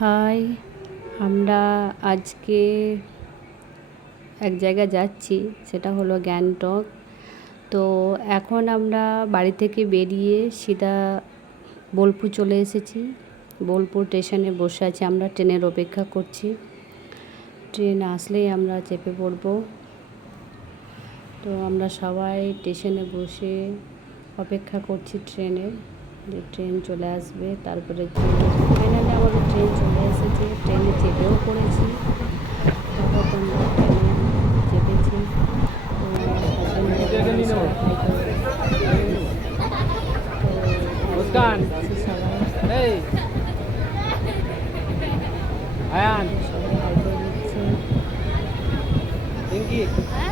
High, আমরা আজকে এক জায়গায় যাচ্ছি, সেটা হলো গ্যাংটক। তো এখন আমরা বাড়ি থেকে বেরিয়ে সিধা বোলপুর চলে এসেছি। বোলপুর স্টেশনে বসে আছি, আমরা ট্রেনের অপেক্ষা করছি। ট্রেন আসলেই আমরা চেপে পড়ব। তো আমরা সবাই স্টেশনে বসে অপেক্ষা করছি ট্রেনের, যে ট্রেন চলে আসবে। তারপরে ফাইনালি আমাদের ট্রেন চলে এসেছে, ট্রেনে চেপেও পড়েছি। তারপর তোমরা ট্রেনে চেপেছি।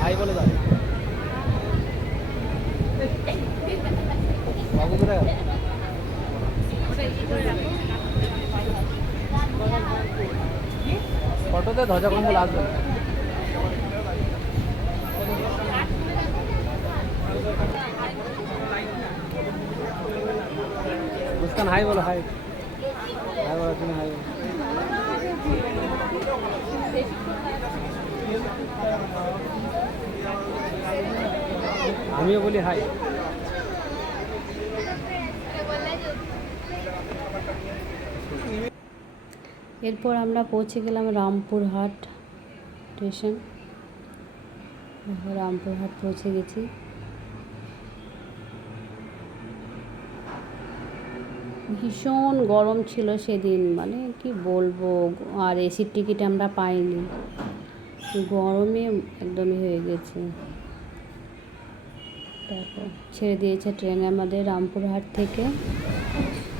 হাই বলে দাও। বাবু কোথায়? ফটোতে ধ্বজা কম্বল আসবে। মুস্কান হাই বলো, হাই হাই বলো, তুমি হাই বলো। আমিও বলি হাই। এরপর আমরা পৌঁছে গেলাম রামপুরহাট স্টেশন। রামপুরহাট পৌঁছে গেছি। ভীষণ গরম ছিল সেদিন, মানে কি বলবো। আর এসির টিকিট আমরা পাইনি, গরমে একদমই হয়ে গেছে। তারপর ছেড়ে দিয়েছে ট্রেন আমাদের রামপুরহাট থেকে।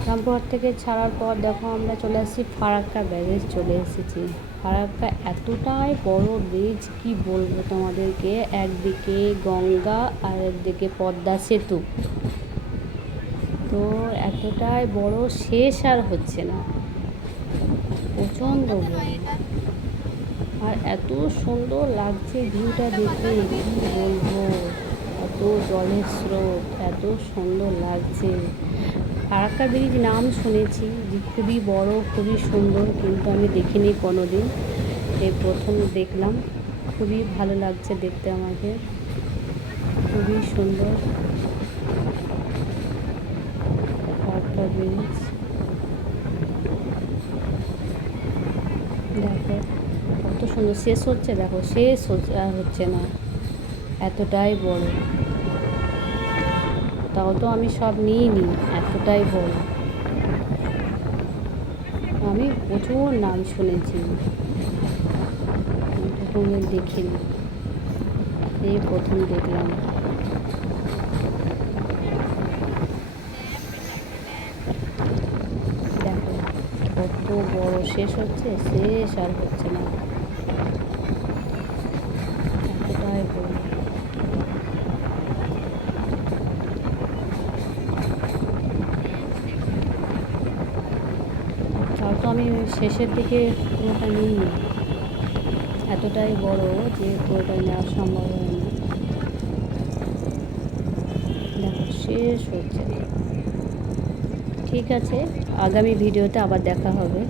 রামপুরহাট থেকে ছাড়ার পর দেখো আমরা চলে আসছি ফারাক্কা ব্যারেজ চলে এসেছি। ফারাক্কা এতটাই বড় ব্রিজ, কি বলবো তোমাদেরকে। একদিকে গঙ্গা আর একদিকে পদ্মা সেতু। তো এতটাই বড়, শেষ আর হচ্ছে না, প্রচণ্ড বড়। আর এত সুন্দর লাগছে ভিউটা দেখে, কি বলবো। এত জলের স্রোত, এত সুন্দর লাগছে। ফারাক্কা ব্রিজ নাম শুনেছি যে খুবই বড়, খুবই সুন্দর, কিন্তু আমি দেখিনি কোনো দিন। এই প্রথম দেখলাম। খুবই ভালো লাগছে দেখতে আমাকে, খুবই সুন্দর ফারাক্কা ব্রিজ। দেখো কত সুন্দর, শেষ হচ্ছে, দেখো শেষ হচ্ছে না, এতটাই বড়। তাও তো আমি সব নিইনি, এতটাই বড়। আমি প্রচুর নাম শুনেছি, কিন্তু কোনোদিন দেখিনি, এই প্রথম দেখলাম। দেখো কত বড়, শেষ হচ্ছে, শেষ আর হচ্ছে না, এতটাই বড়। তাও তো আমি শেষের দিকে পুরোটা নিইনি, এতটাই বড় যে পুরোটা নেওয়া সম্ভব হয় না। দেখো শেষ হচ্ছে না। ঠিক আছে, আগামী ভিডিওতে আবার দেখা হবে।